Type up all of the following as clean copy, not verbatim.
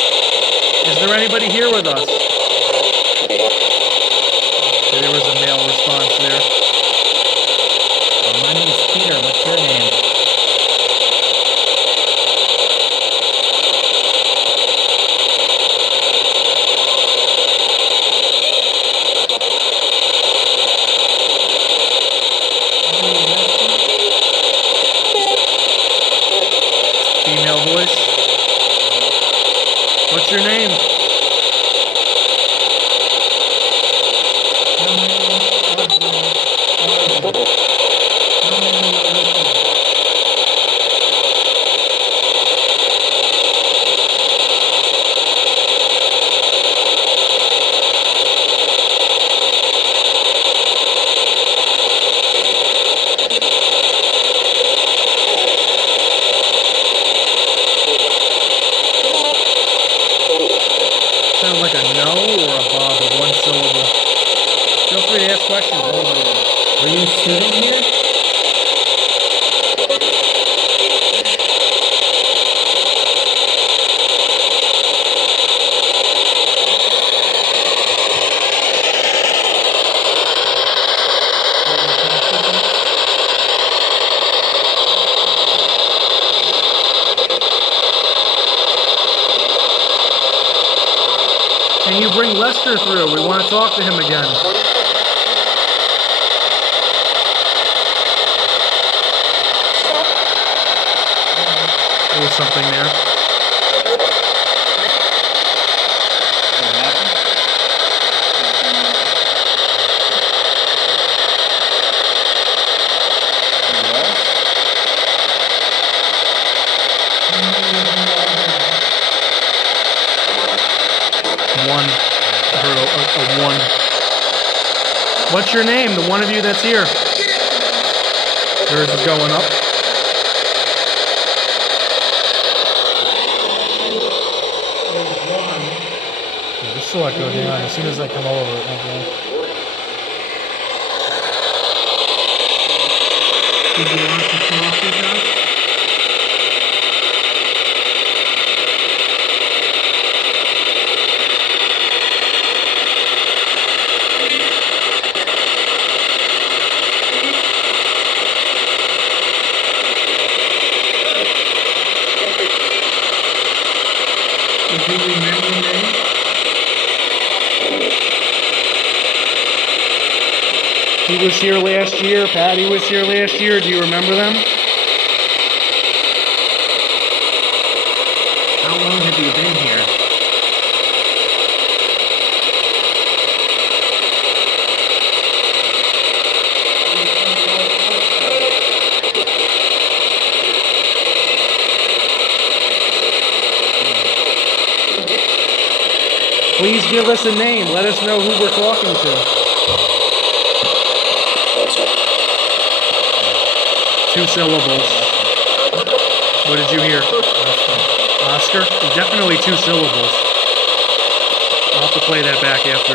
Is there anybody here with us? Okay, there was a male response there. My name is Peter. What's your name? Female voice. What's your name? Sound like a no or a bob of one syllable. Feel free to ask questions. Were you a student here? Can you bring Lester through? We want to talk to him again. There was something there. One. I heard a one. What's your name? The one of you that's here. Yours is going up. Yeah, this saw it go down as soon as I come over. It went down. Did you want to talk with us? Do you remember me? He was here last year. Patty was here last year. Do you remember them? How long have you been here? Please give us a name. Let us know who we're talking to. 2 syllables. What did you hear? Oscar? Definitely 2 syllables. I'll have to play that back after.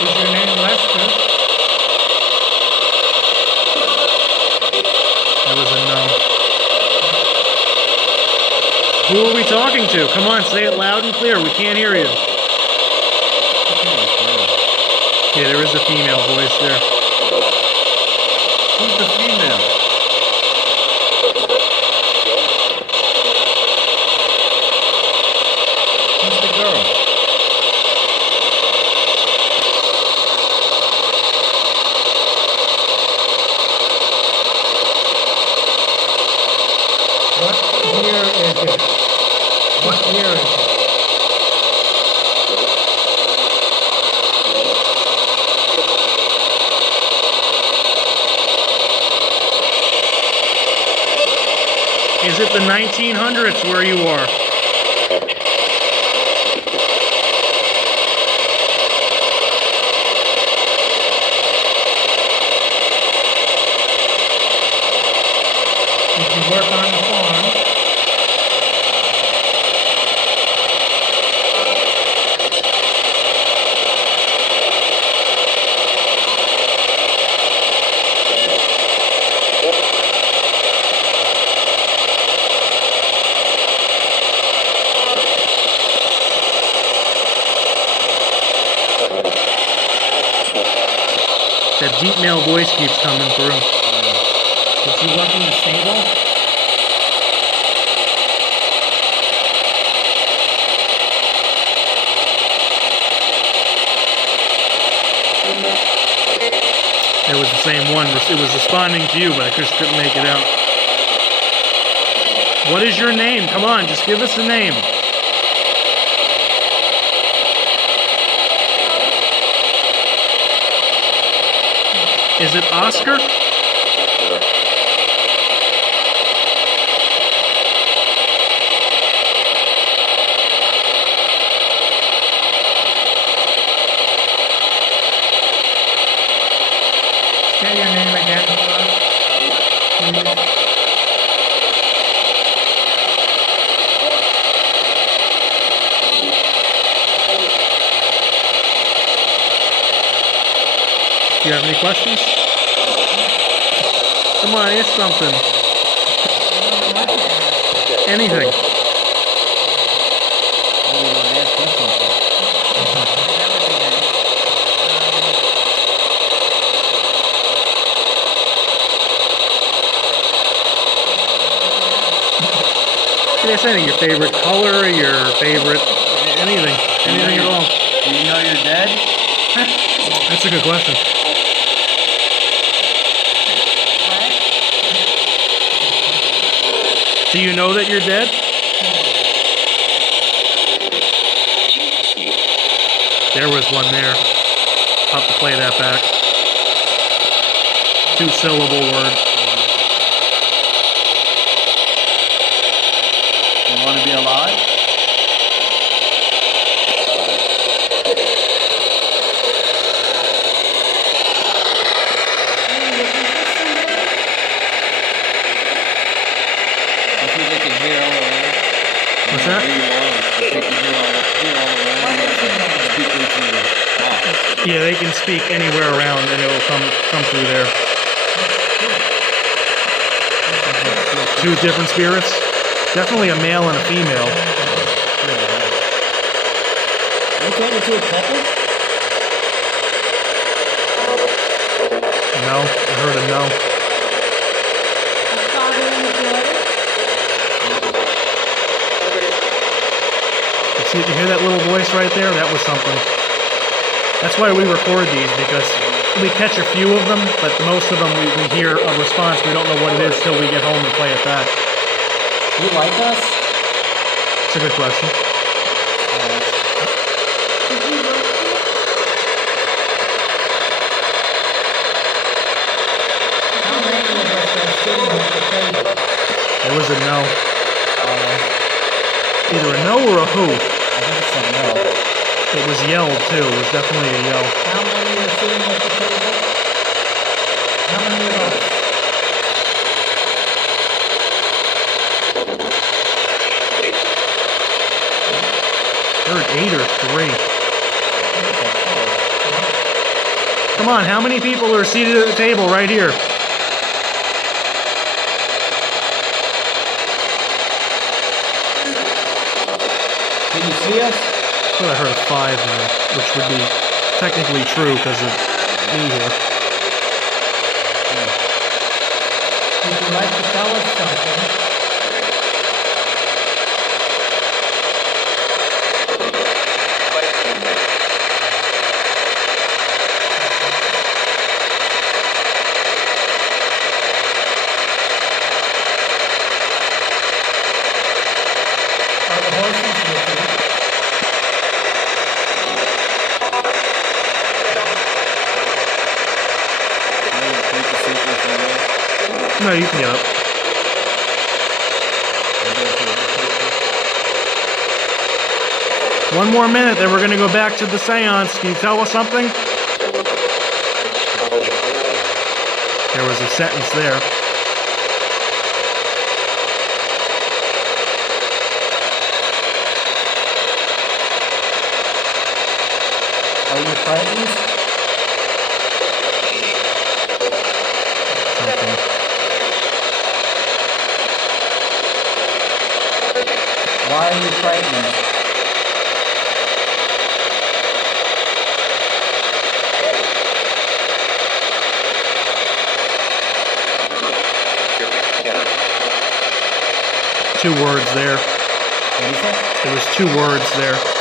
Is your name Lester? That was a no. Who are we talking to? Come on, say it loud and clear. We can't hear you. Yeah, there is a female voice there. Who's the female? Who's the girl? What year is it? What year is it? Is it the 1900s where you are? Did you work on the farm? deep male voice keeps coming through. Did you work in the stable? It was the same one. It was responding to you, but I just couldn't make it out. What is your name? Come on, just give us a name. Is it Oscar? Say your name again for us, please. Do you have any questions? Come on, ask something. Anything. You can ask anything. Your favorite color, your favorite anything. Anything at all. Do you know you're dead? That's a good question. Do you know that you're dead? There was one there. I'll have to play that back. 2-syllable word. You want to be alive? I think they can hear all around. What's that? Where you are, they can hear all around. Speak into the box. Yeah, they can speak anywhere around and it will come through there. 2 different spirits. Definitely a male and a female. You talking to a couple? No, I heard a no. You hear that little voice right there? That was something. That's why we record these, because we catch a few of them, but most of them we hear a response. We don't know what it is till we get home and play it back. You like us? It's a good question. How many of us are sitting at the table? It was a no. Either a no or a who. I think it's a no. It was yelled too. It was definitely a yell. How many are sitting at the table? How many of us? Heard 8 or 3. Come on, how many people are seated at the table right here? Can you see us? I thought I heard a 5 now, which would be technically true because of me here. Would you like to tell us something? Are the horses with you? No, you can get up. One more minute, then we're going to go back to the seance. Can you tell us something? There was a sentence there. Are you frightened? Something. Why are you frightened? 2 words there. What is that? It was 2 words there.